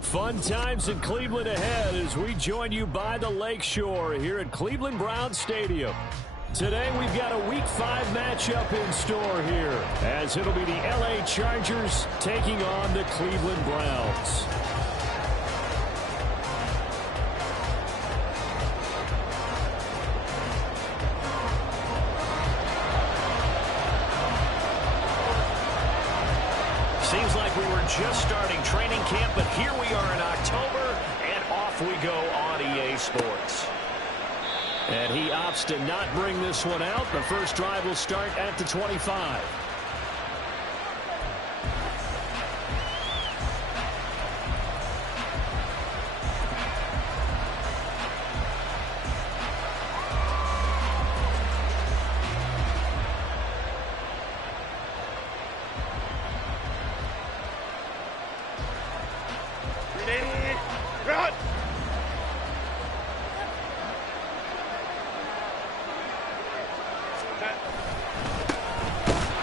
Fun times in Cleveland ahead as we join you by the Lakeshore here at Cleveland Browns Stadium. Today we've got a Week 5 matchup in store here as it'll be the LA Chargers taking on the Cleveland Browns. Seems like we were just starting training camp, but here we are in October, and off we go on EA Sports. And he opts to not bring this one out. The first drive will start at the 25.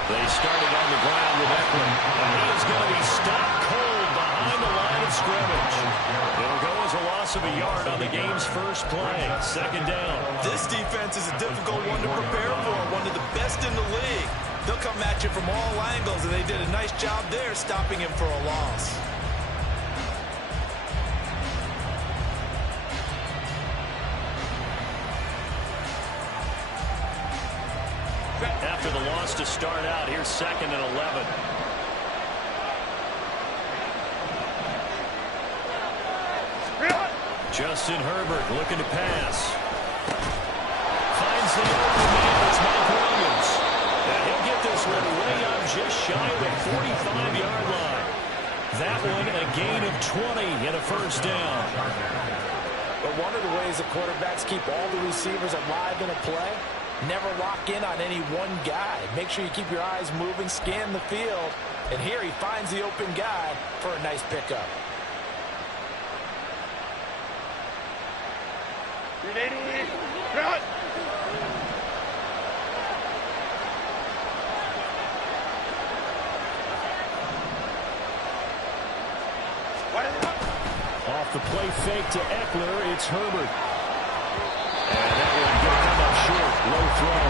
They started on the ground with Eckler, and he is going to be stopped cold behind the line of scrimmage. It'll go as a loss of a yard on the game's first play. Second down. This defense is a difficult one to prepare for, one of the best in the league. They'll come at you from all angles, and they did a nice job there stopping him for a loss. After the loss to start out, here's 2nd and 11. Justin Herbert looking to pass. Finds the open man. It's Mike Williams. And he'll get this one way up just shy of the 45-yard line. That one a gain of 20 and a first down. But one of the ways the quarterbacks keep all the receivers alive in a play, never lock in on any one guy. Make sure you keep your eyes moving, scan the field. And here he finds the open guy for a nice pickup. Off the play fake to Eckler, it's Herbert. And that one going to come up short. Low throw.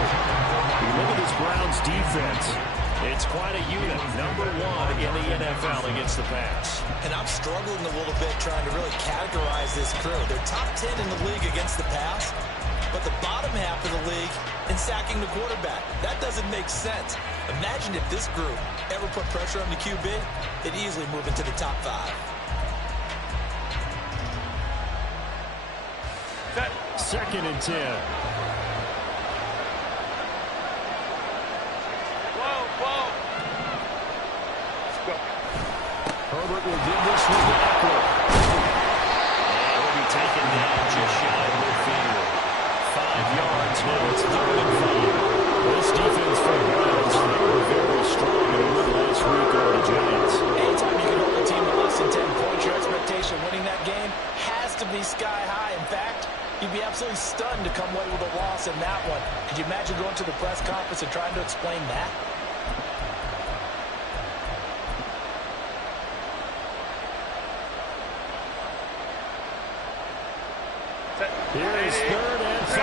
You look at this Browns defense. It's quite a unit. Number 1 in the NFL against the pass. And I'm struggling a little bit trying to really categorize this crew. They're top 10 in the league against the pass, but the bottom half of the league in sacking the quarterback. That doesn't make sense. Imagine if this group ever put pressure on the QB, they'd easily move into the top 5. Second and 10. Herbert will give this one to Eckler. And he'll be taken down just shy of midfield. 5 yards, now it's 3rd and 5. This defense for the Browns, they were very strong in the win last week over the Giants. Anytime you can hold a team to less than 10 points, your expectation winning that game has to be sky high. In fact, you'd be absolutely stunned to come away with a loss in that one. Could you imagine going to the press conference and trying to explain that? Here is 3rd and 5.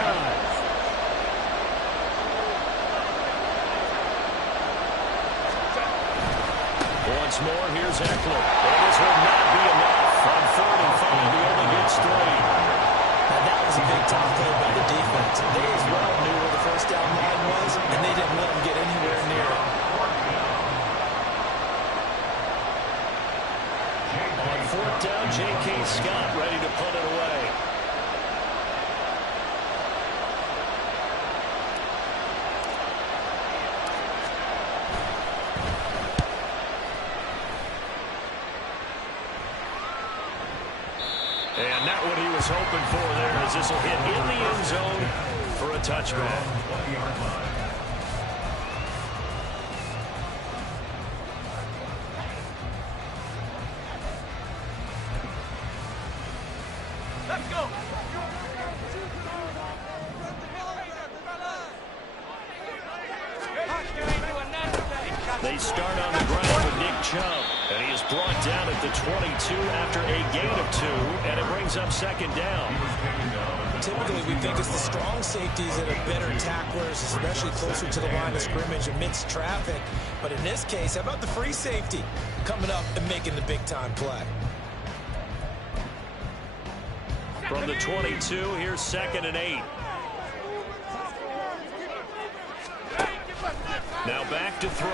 Once more, here's Eckler. And this will not be enough. On 3rd and 5, he only gets 3. Now that was a big time play by the defense. They as well knew where the first down line was, and they didn't let them get anywhere near it. On 4th down, J.K. Scott ready to punt it away. And not what he was hoping for there, as this will hit in the end zone for a touchback. Let's go. They start on the ground with Nick Chubb. And he is brought down at the 22 after a gain of 2, and it brings up second down. Typically, we think it's the strong safeties that are better tacklers, especially closer to the line of scrimmage amidst traffic. But in this case, how about the free safety coming up and making the big-time play? From the 22, here's 2nd and 8. Now back to throw.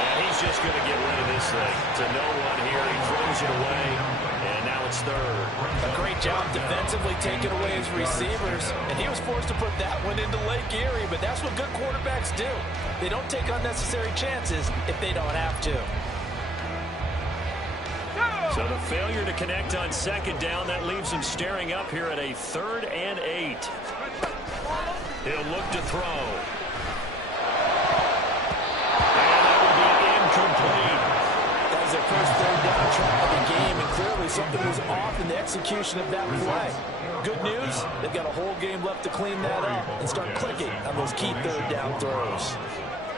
And he's just going to get rid of this thing. To no one here. He throws it away. And now it's 3rd. A great job defensively taking away his receivers. And he was forced to put that one into Lake Erie. But that's what good quarterbacks do. They don't take unnecessary chances if they don't have to. So the failure to connect on 2nd down, that leaves him staring up here at a 3rd and 8. He'll look to throw. And that will be incomplete. That was their first 3rd down try of the game, and clearly something was off in the execution of that play. Good news, they've got a whole game left to clean that up and start clicking on those key 3rd down throws.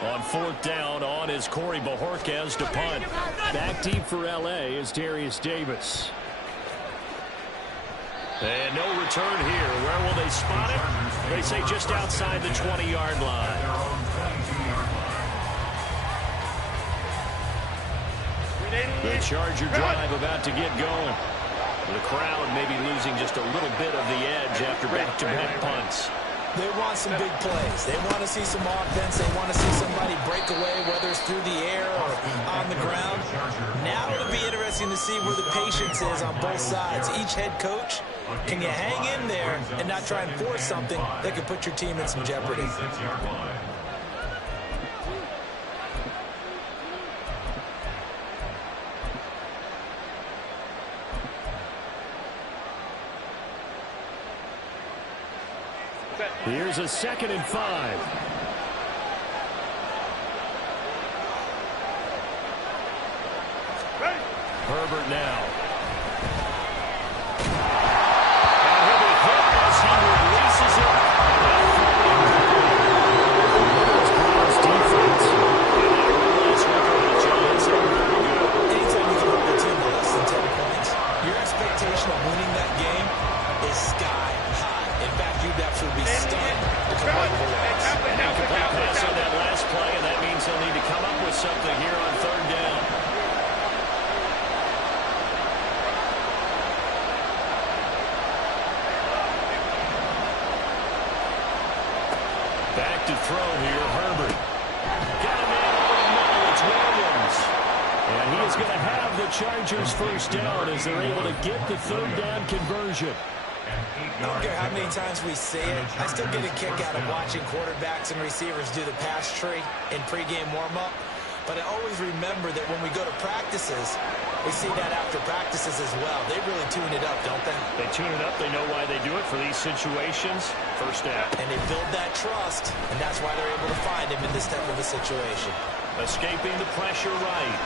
On 4th down, on is Corey Bojorquez to punt. Back deep for L.A. is Darius Davis. And no return here. Where will they spot it? They say just outside the 20-yard line. The Charger drive about to get going. The crowd maybe losing just a little bit of the edge after back-to-back punts. They want some big plays. They want to see some offense. They want to see somebody break away, whether it's through the air or on the ground. Now it'll be interesting to see where the patience is on both sides. Each head coach, can you hang in there and not try and force something that could put your team in some jeopardy? Here's a 2nd and 5. Herbert now. And he'll be hit as he releases it. Browns defense. And that release record of Johnson. Anytime you can hold a team to less than 10 points, your expectation of winning that game is sky high. In fact, you'd absolutely be stunned to come up with a loss. An incomplete pass on that last play, and that means they'll need to come up with something here on 3rd down. Back to throw here, Herbert. Got a man over the middle, it's Williams. And he is going to have the Chargers first down as they're able to get the 3rd down conversion. I don't care how many times we say it, I still get a kick out of watching quarterbacks and receivers do the pass tree in pregame warm-up. But I always remember that when we go to practices, we see that after practices as well. They really tune it up, don't they? They tune it up. They know why they do it for these situations. First down. And they build that trust, and that's why they're able to find him in this type of a situation. Escaping the pressure right.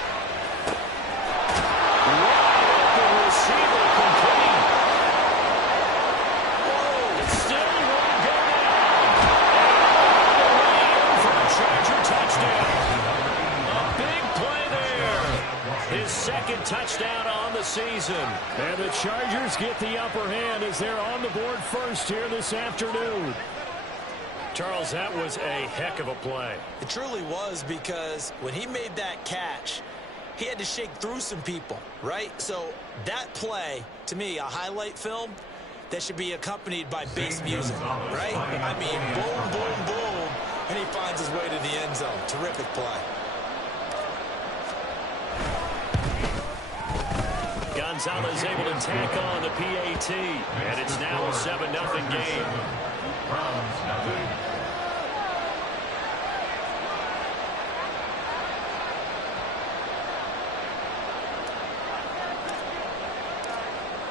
Wide open receiver complete. Still won't go down. And for a Charger touchdown. A big play there. His 2nd touchdown on the season. And the Chargers get the upper hand as they're on the board first here this afternoon. Charles, that was a heck of a play. It truly was, because when he made that catch, he had to shake through some people, right? So that play, to me, a highlight film that should be accompanied by bass music, right? I mean, boom, boom, boom, and he finds his way to the end zone. Terrific play. Gonzalez able to tack on the PAT, and it's now a 7-0 game.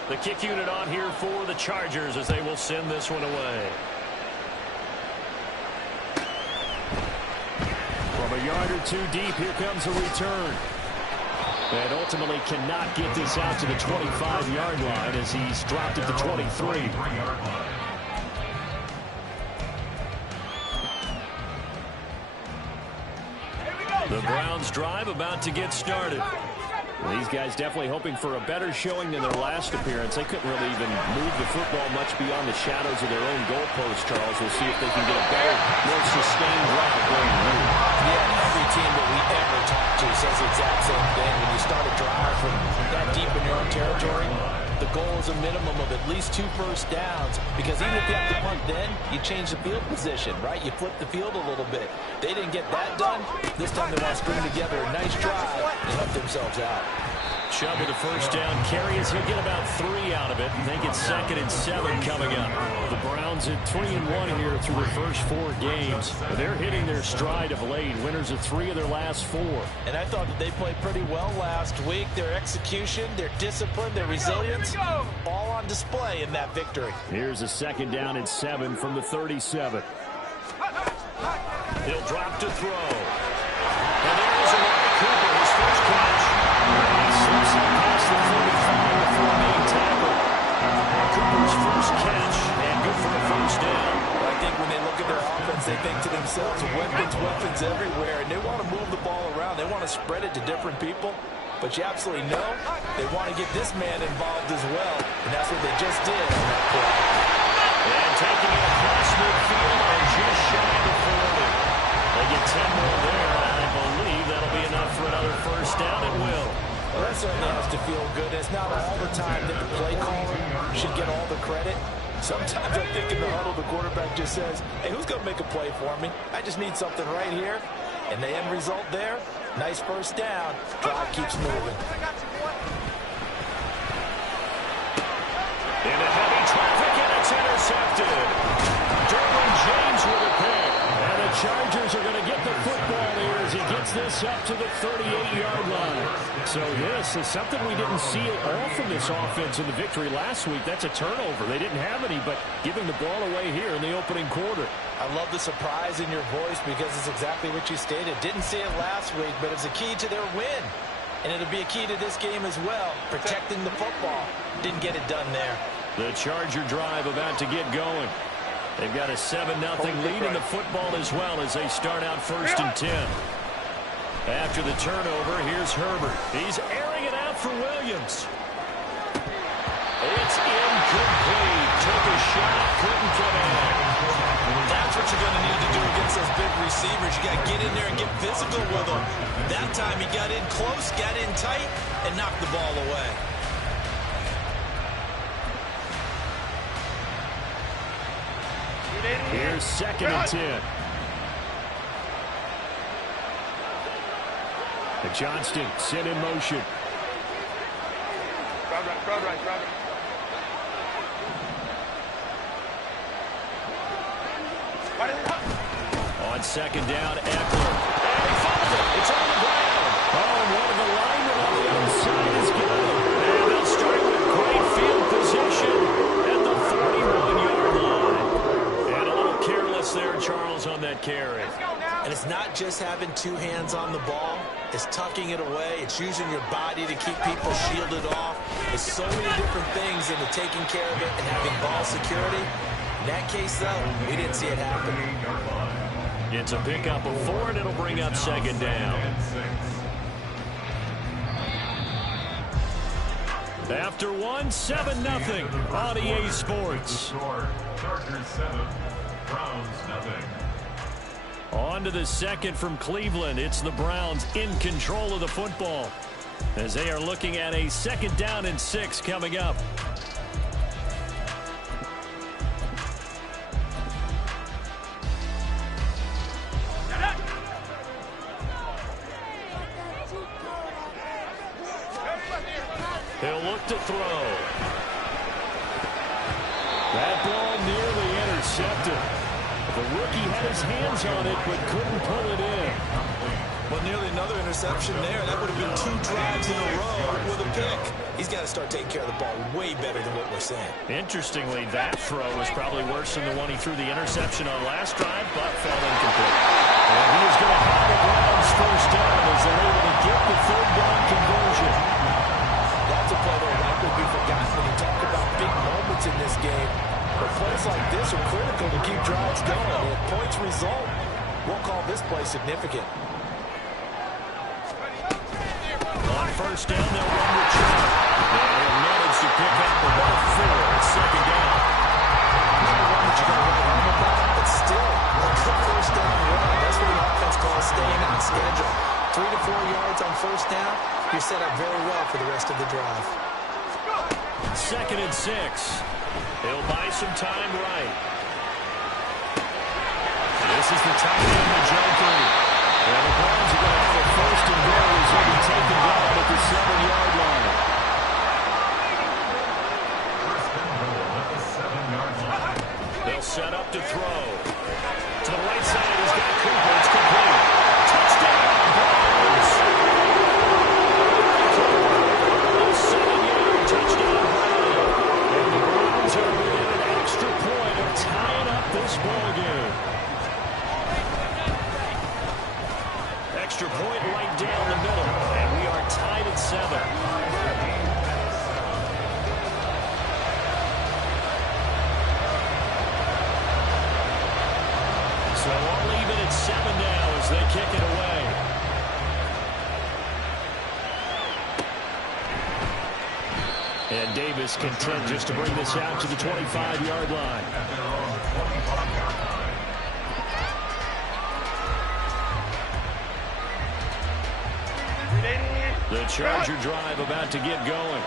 The kick unit on here for the Chargers as they will send this one away. From a yard or two deep, here comes a return. And ultimately cannot get this out to the 25-yard line as he's dropped at the 23. The Browns drive about to get started. These guys definitely hoping for a better showing than their last appearance. They couldn't really even move the football much beyond the shadows of their own goalpost, Charles. We'll see if they can get a better, more sustained drive going here. Yeah, every team that we ever talk to says the exact same thing. When you start a drive from that deep in your own territory, the goal is a minimum of at least 2 first downs, because even if you have to punt then, you change the field position, right? You flip the field a little bit. They didn't get that done. This time they want to string together a nice drive and help themselves out. Chubb with a first down carry as he'll get about 3 out of it. I think it's 2nd and 7 coming up. The Browns at 3-1 here through their first 4 games. They're hitting their stride of late. Winners of 3 of their last 4. And I thought that they played pretty well last week. Their execution, their discipline, their resilience, all on display in that victory. Here's a 2nd down and 7 from the 37. He'll drop to throw. And there's Amari Cooper, his first catch. He slips it past the 45 before being tackled. Cooper's first catch, and good for a first down. I think when they look at their offense, they think to themselves, weapons everywhere, and they want to move the ball around. They want to spread it to different people. But you absolutely know they want to get this man involved as well, and that's what they just did on that play. And taking it across midfield and just shy of the 40. They get 10 more there, and I believe that'll be enough for another first down. It will. Well, that certainly has to feel good. It's not all the time that the play caller should get all the credit. Sometimes I think in the huddle, the quarterback just says, hey, who's going to make a play for me? I just need something right here. And the end result there, nice first down. Drive keeps moving. Into heavy traffic, and it's intercepted. Derwin James with a pick. And the Chargers are going to get the football here as he gets this up to the 38-yard line. So this is something we didn't see at all from this offense in the victory last week. That's a turnover. They didn't have any, but giving the ball away here in the opening quarter. I love the surprise in your voice because it's exactly what you stated. Didn't see it last week, but it's a key to their win. And it'll be a key to this game as well, protecting the football. Didn't get it done there. The Charger drive about to get going. They've got a 7-0 lead in the football as well as they start out 1st and 10. After the turnover, here's Herbert. He's airing it out for Williams. It's incomplete. Took a shot, couldn't get in. That's what you're going to need to do against those big receivers. You got to get in there and get physical with them. That time he got in close, got in tight, and knocked the ball away. Here's 2nd and 10. And Johnston sent in motion. Right. On 2nd down, Eckler. And he fumbled it. It's on the ground. Oh, one of the linemen on the outside is good. And they'll start with great field position at the 41-yard line. And a little careless there, Charles, on that carry. And it's not just having 2 hands on the ball. It's tucking it away. It's using your body to keep people shielded off. There's so many different things into taking care of it and having ball security. In that case, though, we didn't see it happen. It's a pickup of 4, and it'll bring up 2nd down. After 1, 7-0 on EA Sports. Chargers 7, Browns 0. On to the 2nd from Cleveland. It's the Browns in control of the football as they are looking at a 2nd down and 6 coming up. He'll look to throw. That ball nearly intercepted. The rookie had his hands on it but couldn't pull it in. Well, nearly another interception there. That would have been 2 drives in a row with a pick. He's got to start taking care of the ball way better than what we're saying. Interestingly, that throw was probably worse than the one he threw the interception on last drive, but fell incomplete. And he is going to have the Browns first down as they're able to get the 3rd down conversion. That's a play that will likely be forgotten when you talk about big moments in this game. But plays like this are critical to keep drives going. And if points result, we'll call this play significant. first down. They'll run with Chubb. And he'll manage to pick up about 4. Second down. But still, a good first down run. That's what the offense calls staying on schedule. 3 to 4 yards on first down. You're set up very well for the rest of the drive. 2nd and 6. He'll buy some time right. This is the tight end to Joe Green. And the Browns are going to have a first and goal as he'll be taken down at the 7-yard line. First and goal at the 7-yard line. They'll set up to throw. To the right side, he's got Cooper. It's complete. Touchdown, Browns. A 7-yard touchdown run. And the Browns are within an extra point of tying up this ball game. Extra point right down the middle, and we are tied at 7. So all even at 7 now as they kick it away. And Davis content just to bring this out to the 25-yard line. At their own 25-yard line. The Charger drive about to get going.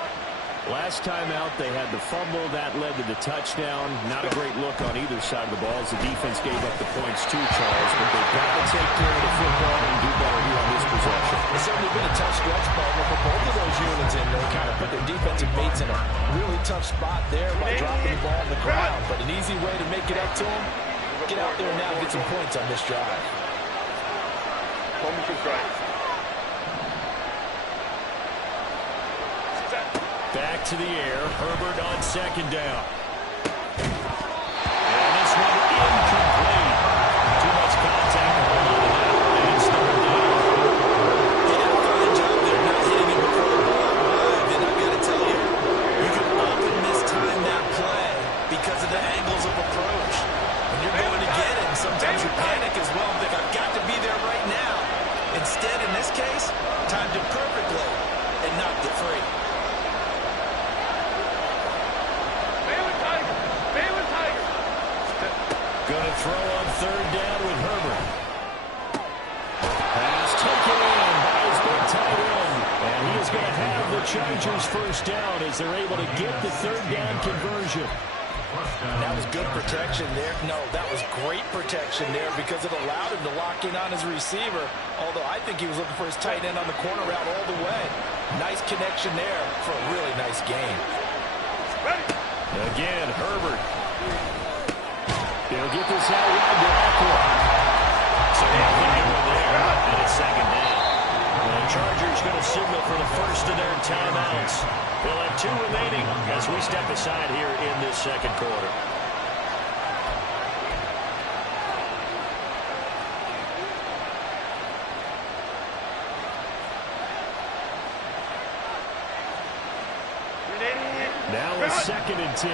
Last time out, they had the fumble. That led to the touchdown. Not a great look on either side of the ball as the defense gave up the points too, Charles. But they've got to take care of the football and do better here on this possession. It's certainly been a tough stretch, partner, for both of those units in there. Kind of put their defensive mates in a really tough spot there by dropping the ball on the ground. But an easy way to make it up to them, get out there now and get some points on this drive. Back to the air. Herbert on 2nd down. And this one incomplete. Too much contact on the line. And it's 3rd down. He did a fine job there, not hitting it before the ball arrived. And I've got to tell you, you can often mistime that play because of the angles of approach. When you're going to get it, sometimes you panic as well and think, I've got to be there right now. Instead, in this case, timed it perfectly and knocked it free. Going to throw on 3rd down with Herbert. Pass taken in by his big tight end. And he is going to have the Chargers first down as they're able to get the 3rd down conversion. That was good protection there. No, that was great protection there because it allowed him to lock in on his receiver. Although I think he was looking for his tight end on the corner route all the way. Nice connection there for a really nice gain. Again, Herbert. He'll get this out wide to Eckler. So nothing doing there. And it's 2nd down. The Chargers going to signal for the first of their timeouts. They'll have 2 remaining as we step aside here in this 2nd quarter. Now a 2nd and 10.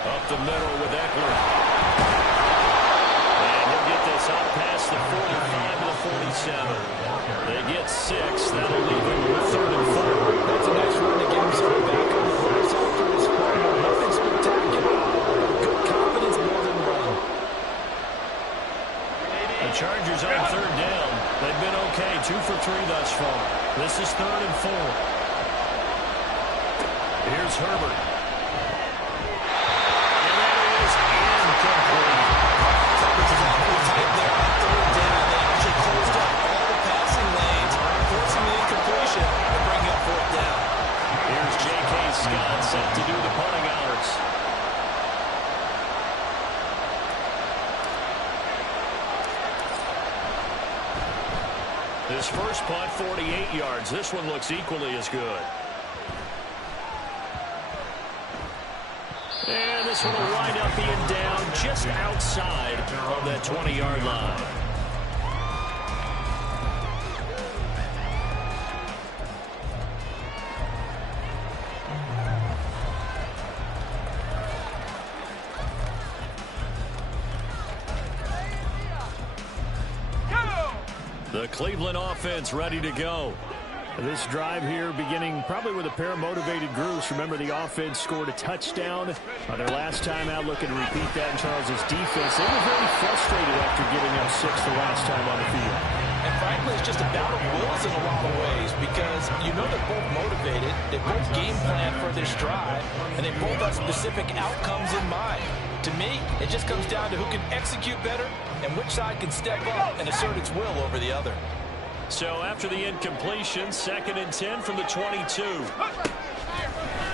Up the middle with Eckler. And he'll get this out past the 45 to the 47. They get 6. That'll leave him with 3rd and 4. That's a nice run to get himself back on the horse after his fumble. Nothing spectacular. Good confidence more than run. The Chargers on 3rd down. They've been okay. 2 for 3 thus far. This is 3rd and 4. Here's Herbert. And that is incomplete. Coverage is awfully tight there on 3rd down. They actually closed up all the passing lanes, forcing the incompletion and bringing up 4th down. Here's J.K. Scott set to do the punting honors. This first punt, 48 yards. This one looks equally as good. And this one will wind up being down just outside of that 20-yard line. The Cleveland offense ready to go. This drive here beginning probably with a pair of motivated groups. Remember, the offense scored a touchdown on their last time out, looking to repeat that in Charles' defense. They were very frustrated after giving up 6 the last time on the field. And frankly, it's just a battle of wills in a lot of ways because you know they're both motivated, they both game plan for this drive, and they both have specific outcomes in mind. To me, it just comes down to who can execute better and which side can step up and assert its will over the other. So after the incompletion, 2nd and 10 from the 22.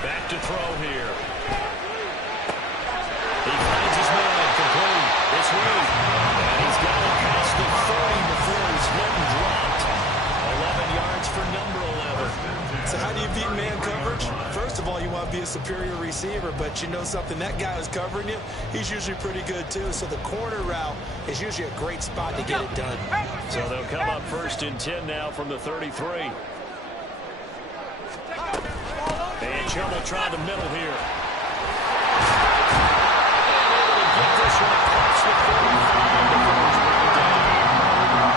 Back to throw here. He finds his man, complete. It's Reed. And he's got it past the 30 before he's hit and dropped. 11 yards for number 11. So how do you beat man coverage? First of all, you want to be a superior receiver, but you know something, that guy who's covering you, he's usually pretty good too. So the corner route is usually a great spot to get it done. So they'll come up 1st and 10 now from the 33. And Chubb will try the middle here. And able to get this one across the 45 before he's brought down.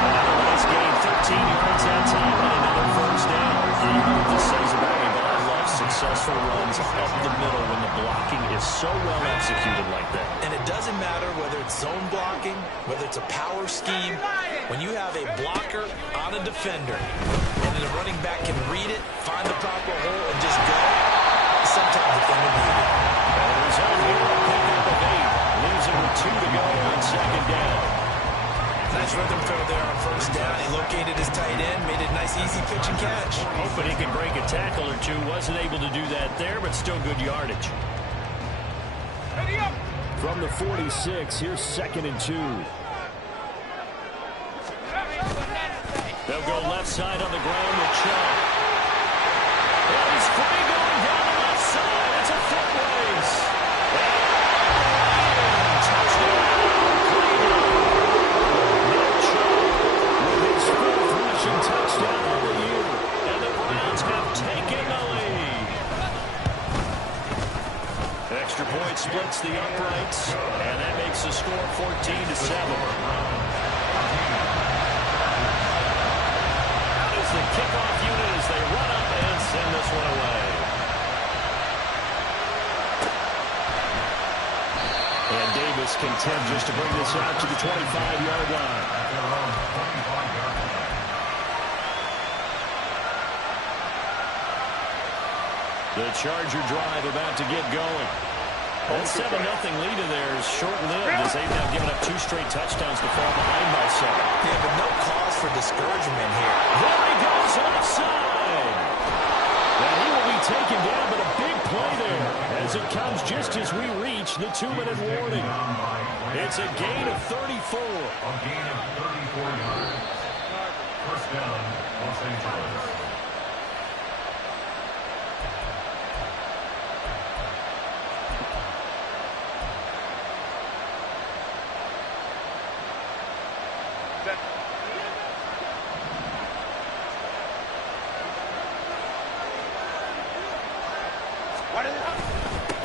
Another nice gain, 13 yards that time, and another 1st down. I don't know what this says about me, but I love successful runs up the middle when the blocking is so well executed like that. And it doesn't matter whether it's zone blocking, whether it's a power scheme. When you have a blocker on a defender, and then the running back can read it, find the proper hole, and just go, sometimes it's undefeated. He's on here, a pickup of 8. Leaves him with 2 to go on 2nd down. Nice rhythm throw there on 1st down. He located his tight end, made it a nice, easy pitch and catch. Hoping he could break a tackle or two. Wasn't able to do that there, but still good yardage. From the 46, here's 2nd and 2. They'll go left side on the ground with Chubb. Oh, he's free going down the left side. It's a foot race. Touchdown, Cleveland. Nick Chubb with his 4th rushing touchdown of the year. And the Browns have taken the lead. Extra point splits the uprights, and that makes the score 14-7. The kickoff unit as they run up and send this one away. And Davis content just to bring this out to the 25-yard line. The Charger drive about to get going. That 7-0 lead of theirs short-lived as they've now given up 2 straight touchdowns to fall behind by 7. Yeah, but no cause for discouragement here. There he goes offside. Now he will be taken down, but a big play there as it comes just as we reach the 2-minute warning. It's a gain of 34. A gain of 34 yards. 1st down, Los Angeles.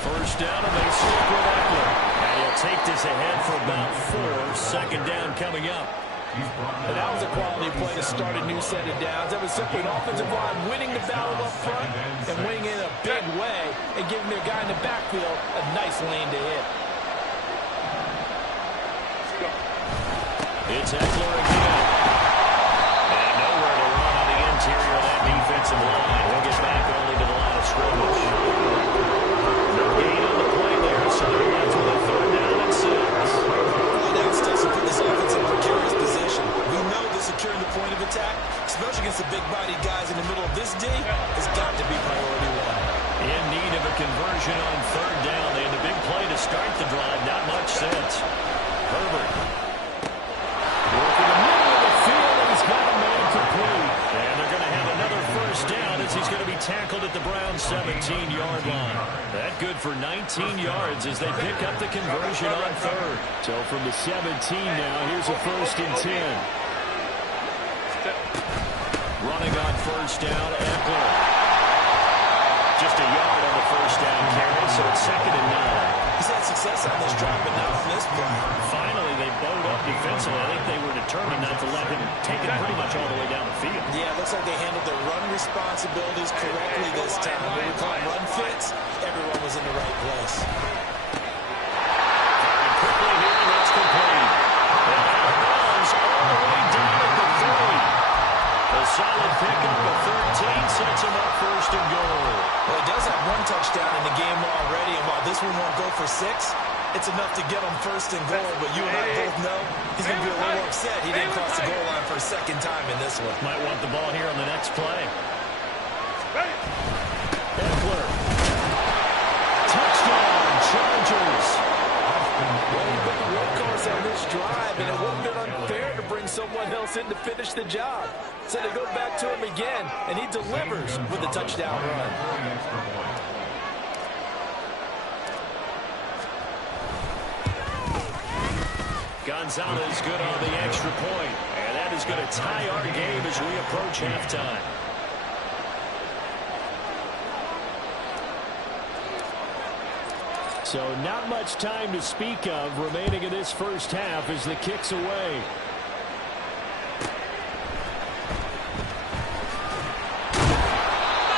First down, and they stick with Eckler. And he'll take this ahead for about 4. 2nd down coming up. And that was a quality play to start a new set of downs. That was simply an offensive line winning the battle up front and winning in a big way and giving their guy in the backfield a nice lane to hit. It's Eckler again. And nowhere to run on the interior of that defensive line. He'll get back only to the line of scrimmage. No gain on the play there, so they're left with a 3rd down and 6. That's to put this offense in a precarious position. We know that securing the point of attack, especially against the big-bodied guys in the middle of this D, has got to be priority 1. In need of a conversion on 3rd down. They had the big play to start the drive. Not much sense. Herbert. Working the middle of the field, and he's got a man complete. And they're going to have another 1st down as he's going to be tackled at the Browns' 17-yard line. That good for 19 yards as they pick up the conversion on 3rd. So from the 17 now, here's a 1st and 10. Running on 1st down, Eckler. Just a yard on the 1st down carry, so it's 2nd and 9. He's had success on this drive, but not on this play. Finally, they bowed up defensively. I think they were determined not to let him take it pretty much all the way down the field. Yeah, it looks like they handled their run responsibilities correctly this time. What we call run fits, everyone was in the right place. Quickly here, and that's complete. And out of bounds all the way down at the 3. A solid pickup of 13 sets him up first and goal. Well, he does have one touchdown in the game already, and while this one won't go for 6, it's enough to get him first and goal. But you and I both know he's going to be a little upset he didn't cross the goal line for a second time in this one. Might want the ball here on the next play. Eckler. Touchdown, Chargers. Well, he's been the workhorse on this drive, and it wouldn't have been unfair to bring someone else in to finish the job. So they go back to him again, and he delivers with a touchdown run. Gonzalez good on the extra point, and that is going to tie our game as we approach halftime. So not much time to speak of remaining in this first half as the kick's away.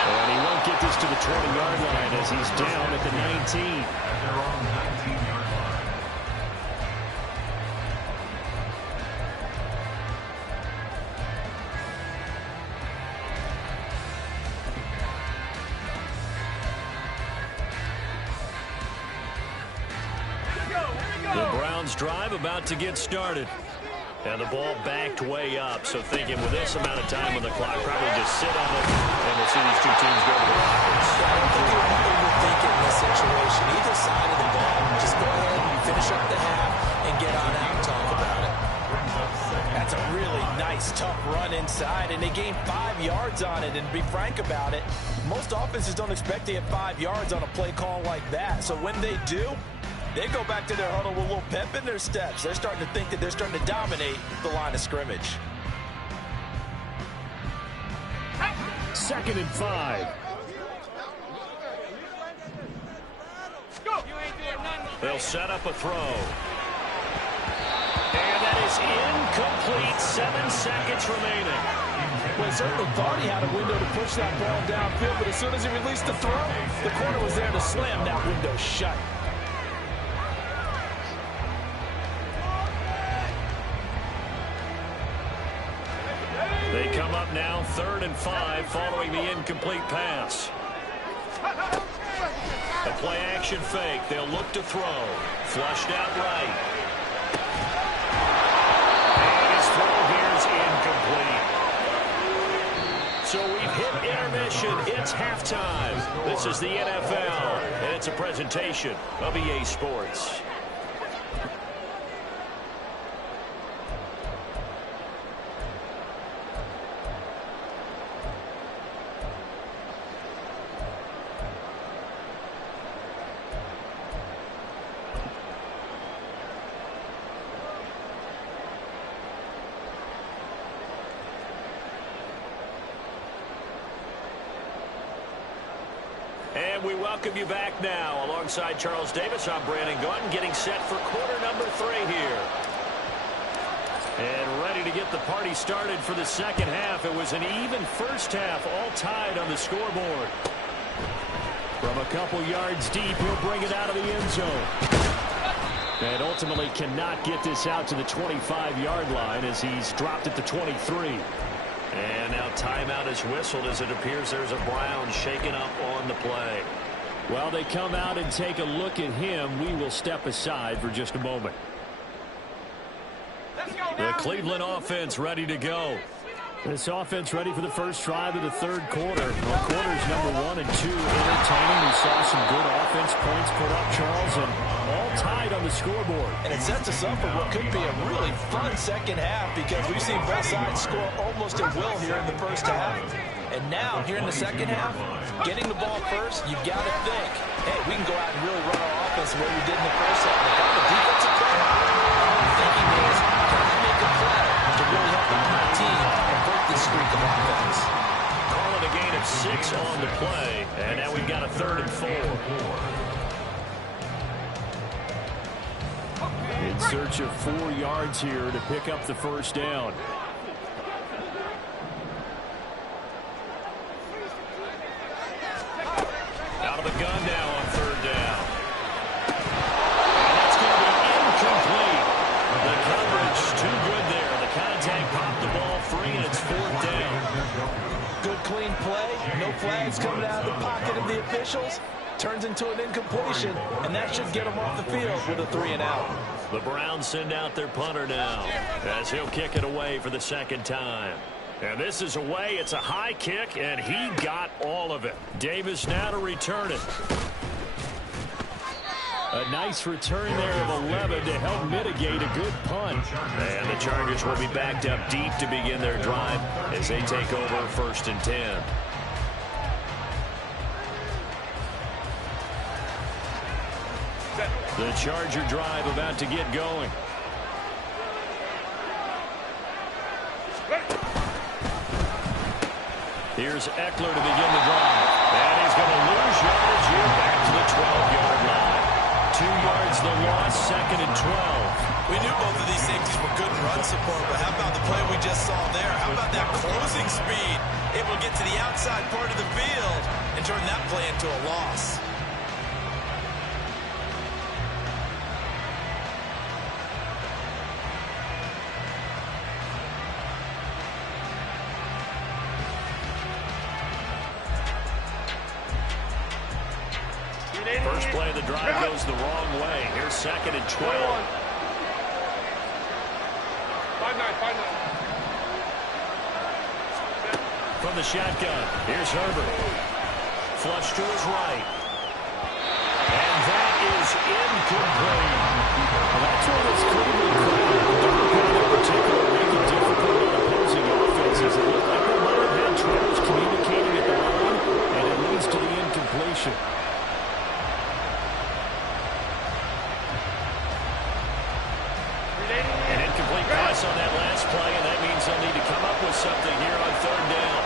And he won't get this to the 20-yard line as he's down at the 19. The Browns drive about to get started. And the ball backed way up. So thinking with this amount of time on the clock, probably just sit on it. And we'll see these two teams go to the lockers. I don't think you're overthinking this situation. Either side of the ball, just go ahead and finish up the half and get on out and talk about it. That's a really nice, tough run inside, and they gained 5 yards on it. And to be frank about it, most offenses don't expect to get 5 yards on a play call like that. So when they do, they go back to their huddle with a little pep in their steps. They're starting to think that they're starting to dominate the line of scrimmage. 2nd and 5. They'll set up a throw. And that is incomplete. 7 seconds remaining. Well, he certainly thought he had a window to push that ball downfield, but as soon as he released the throw, the corner was there to slam that window shut. They come up now 3rd and 5 following the incomplete pass. A play action fake. They'll look to throw. Flushed out right. And his throw here is incomplete. So we've hit intermission. It's halftime. This is the NFL, and it's a presentation of EA Sports. And we welcome you back now. Alongside Charles Davis, I'm Brandon Gaudin, getting set for quarter number 3 here. And ready to get the party started for the second half. It was an even first half, all tied on the scoreboard. From a couple yards deep, he'll bring it out of the end zone. And ultimately cannot get this out to the 25-yard line as he's dropped at the 23. And now timeout is whistled as it appears there's a Brown shaken up on the play. While they come out and take a look at him, we will step aside for just a moment. The Cleveland offense ready to go. This offense ready for the first drive of the third quarter. Well, quarters number 1 and 2 entertaining. We saw some good offense points put up, Charles, and all tied on the scoreboard. And it sets us up for what could be a really fun second half because we've seen both sides score almost at will here in the first half. And now, here in the second half, getting the ball first, you've got to think, hey, we can go out and really run our offense the way we did in the first half. If I'm a defensive player, all I'm thinking is, can I make a play to really help out my team and break this streak of offense? Calling a gain of 6 on the play, and now we've got a 3rd and 4. search of 4 yards here to pick up the first down. Out of the gun now on 3rd down. And that's going to be incomplete. The coverage too good there. The contact popped the ball free, and it's 4th down. Good clean play. No flags coming out of the pocket of the officials. Turns into an incompletion, and that should get them off the field with a 3-and-out. The Browns send out their punter now as he'll kick it away for the 2nd time. And this is away. It's a high kick, and he got all of it. Davis now to return it. A nice return there of 11 to help mitigate a good punt. And the Chargers will be backed up deep to begin their drive as they take over 1st and 10. The Charger drive about to get going. Here's Eckler to begin the drive. And he's going to lose yardage here back to the 12-yard line. 2 yards the loss, 2nd and 12. We knew both of these safeties were good in run support, but how about the play we just saw there? How about that closing speed? Able to get to the outside part of the field and turn that play into a loss. First play of the drive goes the wrong way. Here's 2nd and 12. 5-9. From the shotgun, here's Herbert. Flush to his right. And that is incomplete. That's what this Cleveland crowd in particular make it difficult on opposing offenses. It looked like they might have had troubles communicating at the line, and it leads to the incompletion. An incomplete pass on that last play, and that means they'll need to come up with something here on 3rd down.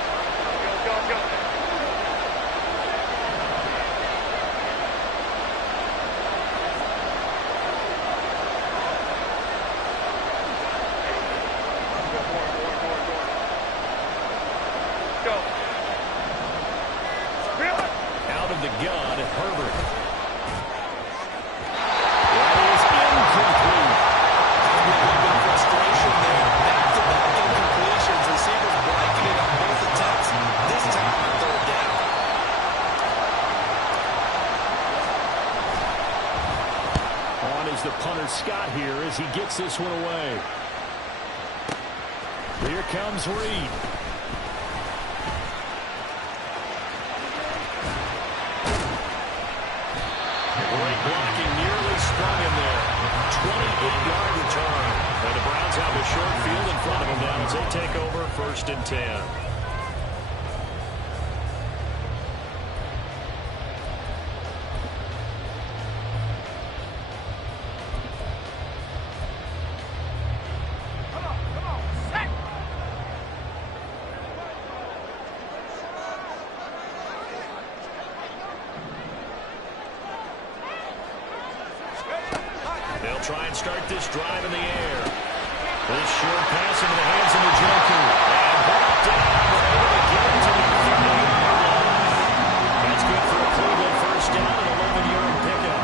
Go. Out of the gun, Herbert. That is incomplete. Frustration there. Back-to-back incompletions. Receivers blanketed on both attempts. This time on 3rd down. On is the punter Scott here as he gets this one away. Here comes Reed. Great blocking, nearly sprung him there. 28-yard return. And the Browns have a short field in front of them now as they take over 1st and 10. They'll try and start this drive in the air. This short pass into the hands of Njoku. And brought down, but able to get into the 30-yard line. That's good for a Cleveland 1st down and 11-yard pickup.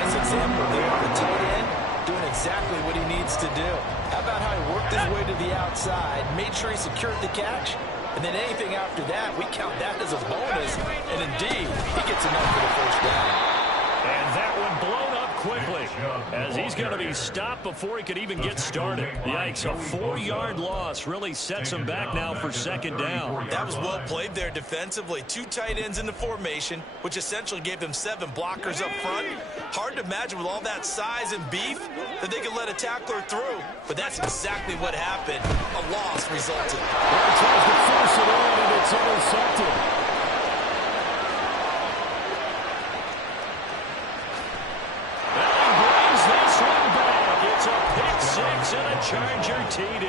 Nice example there. The tight end doing exactly what he needs to do. How about how he worked his way to the outside, made sure he secured the catch, and then anything after that, we count that as a bonus. And indeed, he gets enough for the 1st down. And that one blown up quickly as he's going to be stopped before he could even get started. Yikes, a 4-yard loss really sets him back now for 2nd down. That was well played there defensively. 2 tight ends in the formation, which essentially gave them 7 blockers up front. Hard to imagine with all that size and beef that they could let a tackler through. But that's exactly what happened. A loss resulted. Well, tries to force it in, and it's intercepted. And a Charger TD.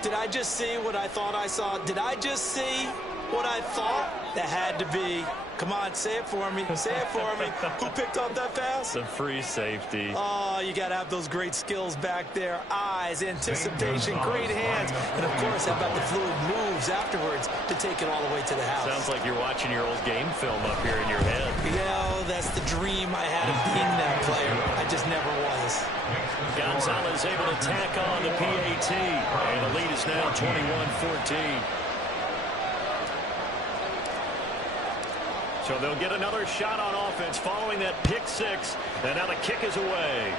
Did I just see what I thought I saw? Did I just see what I thought? That had to be Come on, say it for me. Say it for me. Who picked up that pass? The free safety. Oh, you got to have those great skills back there. Eyes, anticipation, great hands. And, of course, how about the fluid moves afterwards to take it all the way to the house? Sounds like you're watching your old game film up here in your head. Yeah, that's the dream I had of being that player. I just never was. Gonzalez able to tack on the PAT. And the lead is now 21-14. So they'll get another shot on offense following that pick six. And now the kick is away.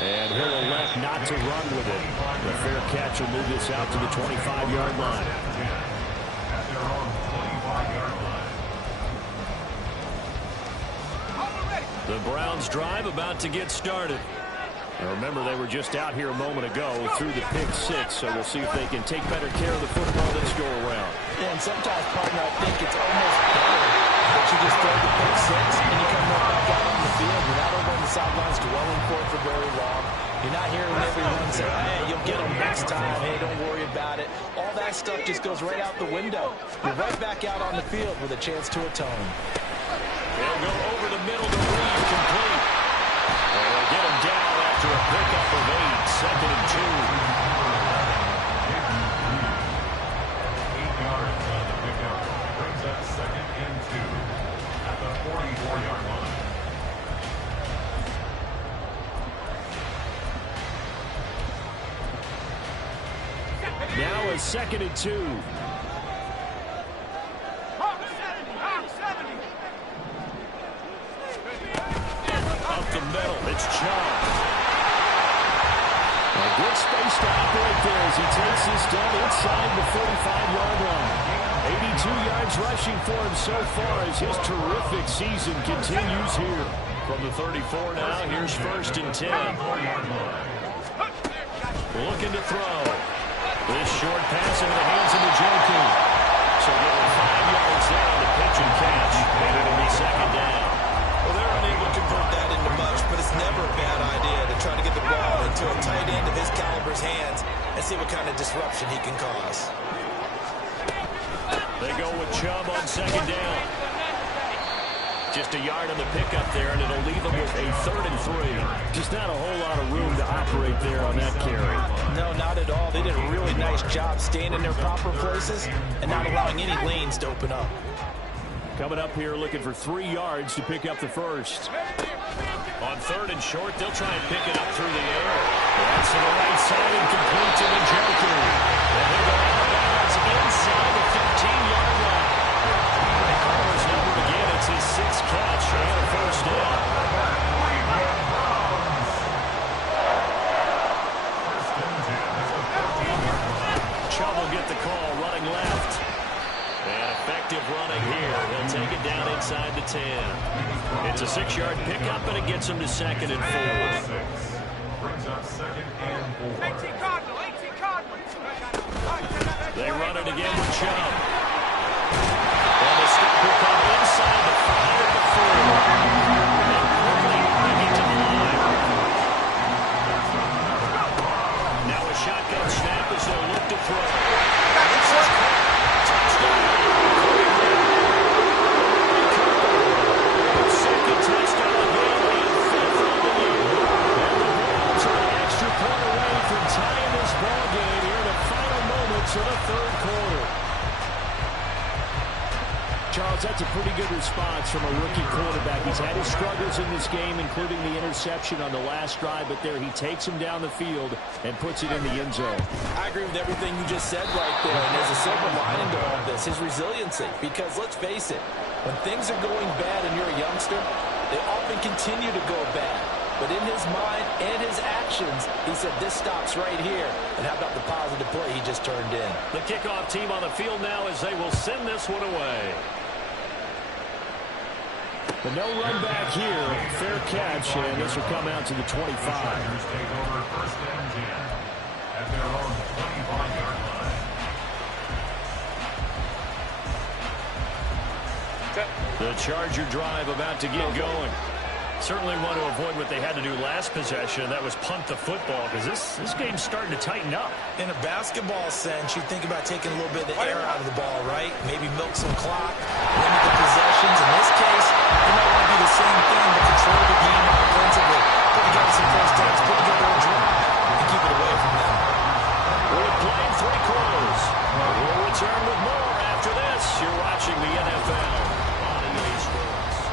And he'll elect not to run with it. The fair catch will move this out to the 25-yard line. At their own 25-yard line. The Browns drive about to get started. And remember, they were just out here a moment ago through the pick six, so we'll see if they can take better care of the football this go around. Yeah, and sometimes, partner, I think it's almost better that you just throw the pick six and you come right back out on the field. You're not over on the sidelines dwelling for it for very long. You're not hearing everyone say, hey, you'll get them next time. Hey, don't worry about it. All that stuff just goes right out the window. You're right back out on the field with a chance to atone. They'll go over the middle to Reed, complete. And they'll get him down after a pickup of 8, 2nd and 2. 8 yards on the pickup. Brings up 2nd and 2 at the 44-yard line. Now a 2nd and 2. Up the middle, it's Chubb. A good space to operate there as he takes this down inside the 45-yard line. 82 yards rushing for him so far as his terrific season continues here. From the 34 now, here's 1st and 10. Looking to throw. This short pass into the hands of Njoku. So give him 5 yards there on the pitch and catch. And it'll be 2nd down. Well, they're unable to convert that into much, but it's never a bad idea to try to get the ball into a tight end of his caliber's hands and see what kind of disruption he can cause. They go with Chubb on 2nd down. Just a yard on the pickup there, and it'll leave them with a 3rd and 3. Just not a whole lot of room to operate there on that carry. No, not at all. They did a really nice job staying in their proper places and not allowing any lanes to open up. Coming up here looking for 3 yards to pick up the first. On 3rd and short, they'll try and pick it up through the air. That's to the right side and complete to Njoku. And they go out of bounds inside the 15-yard line. They call his number again. It's his 6th catch and a 1st down. Chubb will get the call, running left. And effective running here. He'll take it down inside the 10. It's a 6-yard pickup, and it gets him to 2nd and 4. Brings up 2nd and 4. 18 Cardinal, 18 Cardinal. They run it again with Chubb. And the stop will come inside the 5 at the 4. And quickly bringing to the line. Now a shotgun snap as they'll look to throw. Touchdown. Second touchdown again and 5th on the year. And the Browns are an extra point away from tying this ball game here in the final moments of the 3rd quarter. Charles, that's a pretty good response from a rookie quarterback. He's had his struggles in this game, including the interception on the last drive, but there he takes him down the field and puts it in the end zone. I agree with everything you just said right there, and there's a silver lining to all this, his resiliency. Because let's face it, when things are going bad and you're a youngster, they often continue to go bad. But in his mind and his actions, he said, this stops right here. And how about the positive play he just turned in? The kickoff team on the field now as they will send this one away. The no run back here, fair catch, and this will come out to the 25. Take over 1st and 10 at their own 25-yard line. The Charger drive about to get going. Certainly want to avoid what they had to do last possession. That was punt the football, because this game's starting to tighten up. In a basketball sense, you think about taking a little bit of the air out of the ball, right? Maybe milk some clock, limit the possessions. In this case, you might want to do the same thing, but control the game offensively. Put together some first downs, put together a drive, and keep it away from them. We're playing 3 quarters. We'll return with more after this. You're watching the NFL on EA Sports.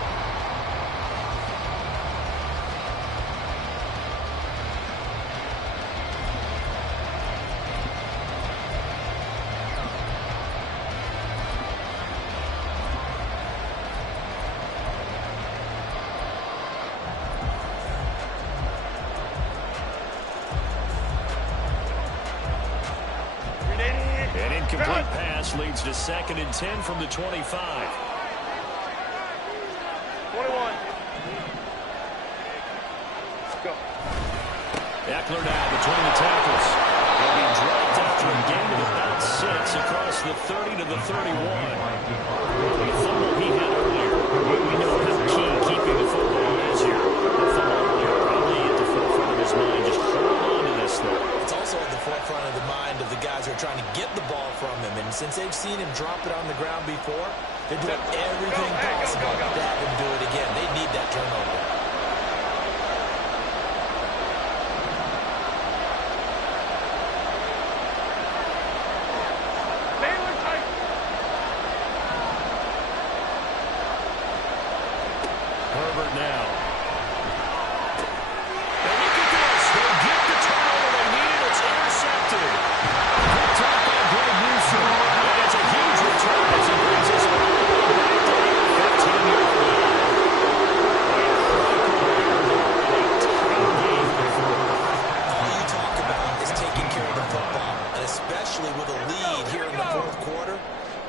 An incomplete pass leads to 2nd and 10 from the 25. 21. Let's go. Eckler now between the tackles. He'll be dropped after a gain of about 6 across the 30 to the 31. The fumble he had earlier. We know how key keeping the football is here. The fumble earlier probably at the forefront of his mind. Just hold on to this thing. It's also at the forefront of the mind of the guys who are trying to get the ball from him. And since they've seen him drop it on the ground before, they're doing everything possible to have him do it again. They need that turnover. Herbert now. And look at this. They get the turnover they needed. It's intercepted. Good talk by Greg Newsome. And it's a huge return as he brings us all the way back to the 15-yard line. All you talk about is taking care of the football, and especially with a lead here in the 4th quarter.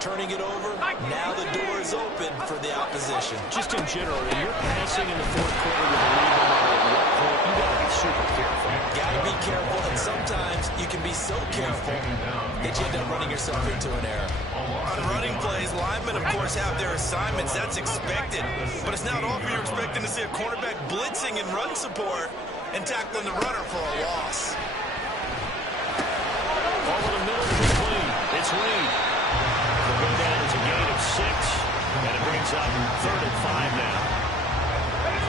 Turning it over, now the door is open for the opposition. Just in general, when you're passing in the 4th quarter with a lead, no matter at what point, you got to be super careful. Got to be careful, and sometimes you can be so careful that you end up running yourself into an error. On running plays, linemen, of course, have their assignments. That's expected. But it's not often you're expecting to see a cornerback blitzing in run support and tackling the runner for a loss. Over the middle, complete. It's Reed. Go down as a gain of 6, and it brings up 3rd and 5 now.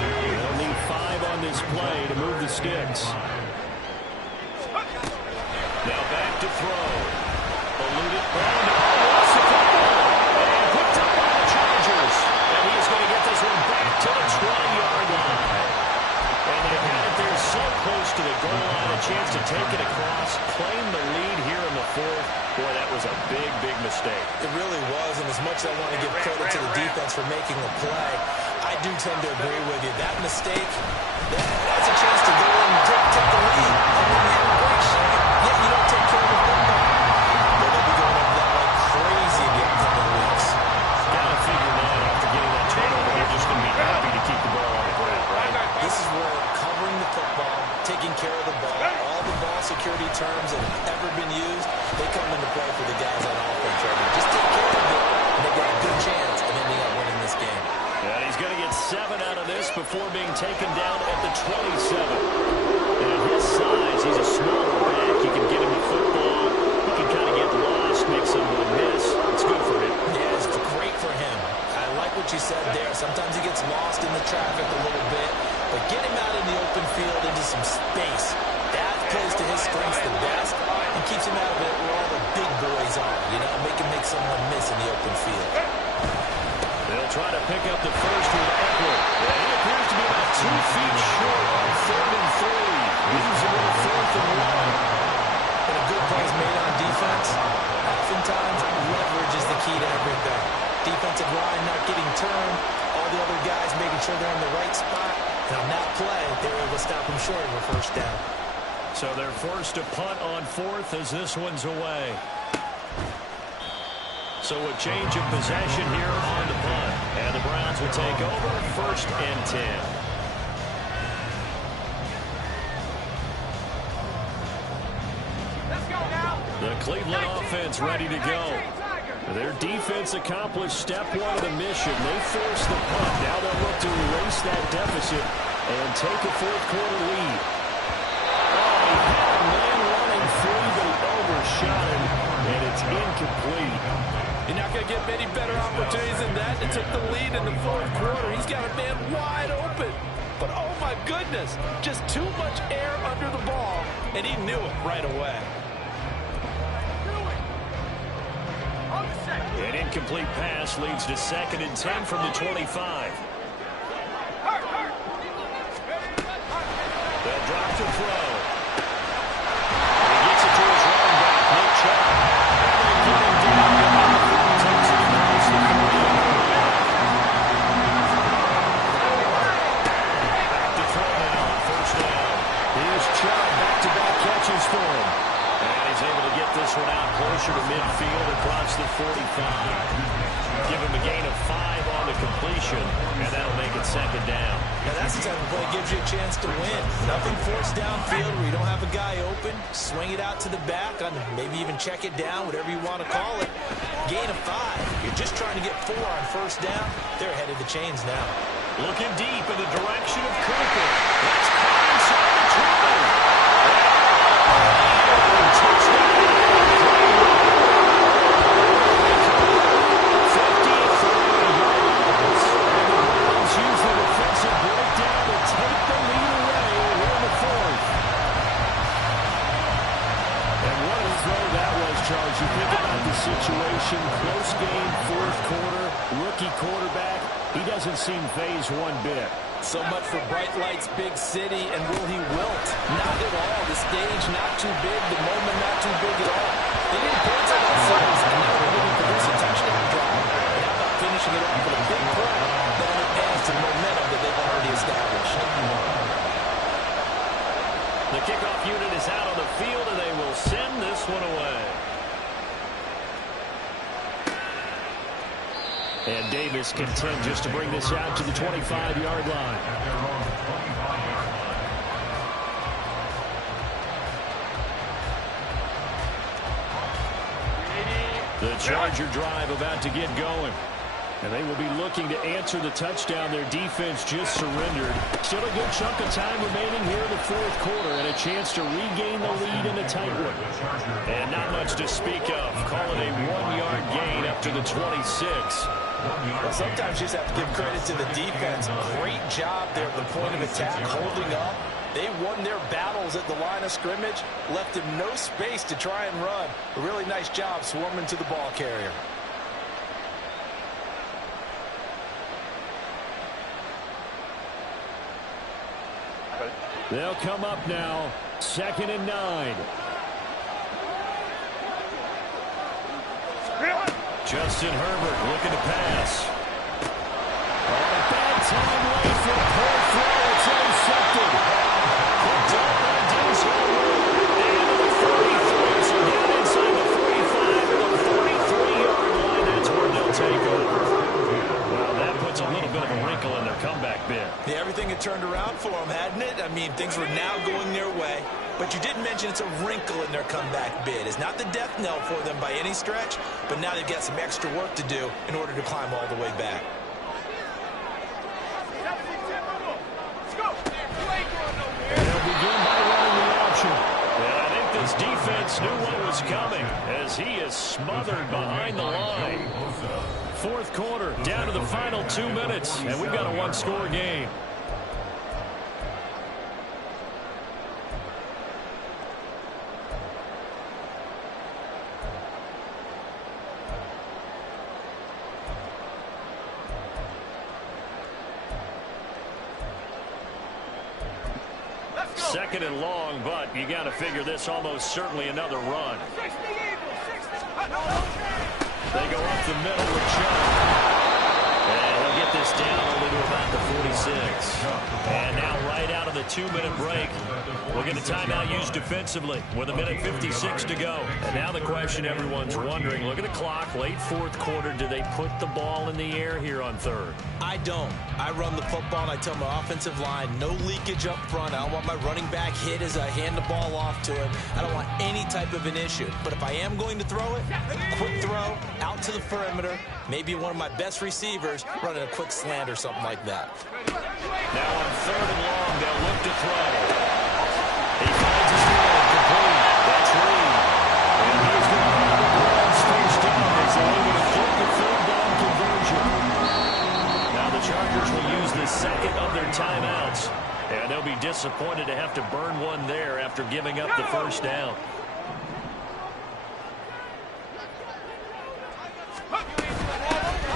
They'll need 5 on this play to move the sticks. Now back to throw. Eluded. Oh, no, lost the football. And picked up by the Chargers. And he's going to get this one back to the 20-yard line. And they had it there so close to the goal line, a chance to take it across, claim the lead here in the 4th. Boy, that was a big, big mistake. It really was, and as much as I want to give credit to the defense for making the play, I do tend to agree with you. That mistake, that's a chance to go in and take the lead. And when you have a great shot, yet you don't take care of the football. But they'll be going over that like crazy in the upcoming weeks. Got to figure now after getting that turnover, they're just going to be happy to keep the ball on the ground, right? This is where covering the football, taking care of the ball, all the ball security terms that have ever been used, they come into play for the guys on offense right now. Just take care of it, and they've got a good chance of ending up winning this game. And he's going to get 7 out of this before being taken down at the 27. And at his size, he's a smaller back. You can get him the football. He can kind of get lost, make someone miss. It's good for him. Yeah, it's great for him. I like what you said there. Sometimes he gets lost in the traffic a little bit, but get him out in the open field into some space. That plays to his strengths the best and keeps him out of it where all the big boys are, you know, make someone miss in the open field. They'll try to pick up the first with Eckler. And he appears to be about 2 feet short on 3rd and 3. Leaves him with 4th and 1. And a good play is made on defense. Oftentimes, leverage is the key to everything. Defensive line not getting turned, all the other guys making sure they're in the right spot. And on that play, they were able to stop him short of a first down. So they're forced to punt on 4th as this one's away. So a change of possession here on the punt. And the Browns will take over 1st and 10. Let's go now. The Cleveland offense ready to go. Their defense accomplished step one of the mission. They forced the punt. Now they'll look to erase that deficit and take a fourth-quarter lead. Oh, he had a man running free, but he overshot him, and it's incomplete. You're not going to get many better opportunities than that to take the lead in the fourth quarter. He's got a man wide open. But, oh, my goodness, just too much air under the ball, and he knew it right away. An incomplete pass leads to 2nd and 10 from the 25. They'll drop to throw. He gets it to his running back, Nick Chubb. And they get him down. Takes it across the 40. Back to throw now on 1st down. Here's Chubb, back-to-back catches for him. And he's able to get this one out closer to midfield across the 45. Give him a gain of 5 on the completion, and that'll make it 2nd down. Now that's the type of play that gives you a chance to win. Nothing forced downfield where you don't have a guy open. Swing it out to the back, on maybe even check it down, whatever you want to call it. Gain of 5. You're just trying to get 4 on 1st down. They're ahead of the chains now. Looking deep in the direction of Cooper. That's caught inside the 20. Charles, you think about the situation, close game, 4th quarter, rookie quarterback. He doesn't seem phased one bit. So much for bright lights, big city, and will he wilt? Not at all. The stage not too big, the moment not too big at all. They didn't points on themselves, and now they're looking for this touchdown drive. And how about finishing it off with a big play that only adds to the momentum that they've already established. The kickoff unit is out on the field, and they will send this one away. And Davis content just to bring this out to the 25-yard line. The Charger drive about to get going. And they will be looking to answer the touchdown their defense just surrendered. Still a good chunk of time remaining here in the 4th quarter and a chance to regain the lead in a tight one. And not much to speak of. Call it a 1-yard gain up to the 26. Well, sometimes you just have to give credit to the defense. Great job there at the point of attack, holding up. They won their battles at the line of scrimmage, left them no space to try and run. A really nice job swarming to the ball carrier. They'll come up now, 2nd and 9. Justin Herbert looking to pass. Oh, a bad time late for a poor throw. It's intercepted. Picked up by Denzel Ward. And to the 43. So down inside the 45 or the 43-yard line. That's where they'll take over. Well, that puts a little bit of a wrinkle in their comeback bid. Yeah, everything had turned around for them, hadn't it? I mean, things were now going their way. But you did mention it's a wrinkle in their comeback bid. It's not the death knell for them by any stretch, but now they've got some extra work to do in order to climb all the way back. And they'll begin by running the option. And I think this defense knew what was coming as he is smothered behind the line. 4th quarter, down to the final 2 minutes, and we've got a 1-score game. Second and long, but you got to figure this almost certainly another run. They go up the middle with Chubb. And he'll get this down only to about the 46. And now right out of the a 2-minute break. We'll get a timeout used defensively with 1:56 to go. And now the question everyone's wondering, look at the clock, late fourth quarter, do they put the ball in the air here on third? I don't. I run the football and I tell my offensive line, no leakage up front. I don't want my running back hit as I hand the ball off to him. I don't want any type of an issue. But if I am going to throw it, quick throw, out to the perimeter, maybe one of my best receivers running a quick slant or something like that. Now on third and long, they'll look to throw. He finds his man complete. That's Reed. And he's going to have the Browns face down as they're able to flip the third down conversion. Now the Chargers will use the second of their timeouts. And they'll be disappointed to have to burn one there after giving up the first down.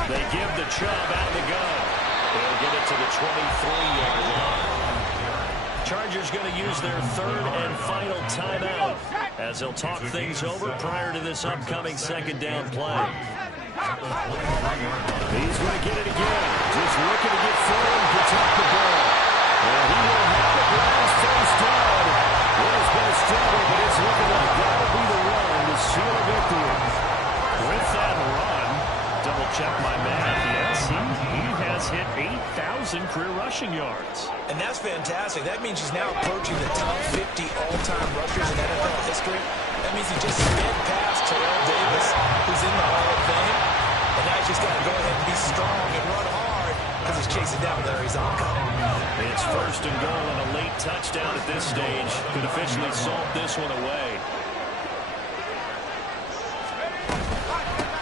They give the Chubb out of the gun. They'll get it to the 23-yard line. Chargers going to use their third and final timeout as they'll talk things over prior to this upcoming second down play. He's going to get it again. Just looking to get forward and protect the ball. And he will have the Browns first down. It has been a struggle, but it's looking like that'll be the run to seal a victory. With that run, double-check my math. Yes, he has hit 8,000 career rushing yards. And that's fantastic. That means he's now approaching the top 50 all-time rushers in NFL history. That means he just sped past Terrell Davis, who's in the Hall of Fame. And now he's just got to go ahead and be strong and run hard because he's chasing down Larry Zonko. It's first and goal and a late touchdown at this stage could officially salt this one away.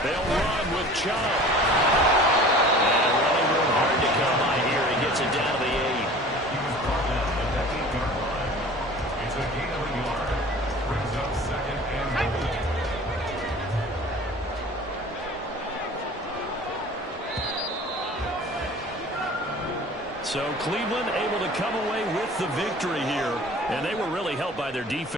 They'll run with Chubb. And running room hard to come by here. He gets it down to the 8. It's a gain of a yard. Brings up second and goal. So Cleveland able to come away with the victory here. And they were really helped by their defense.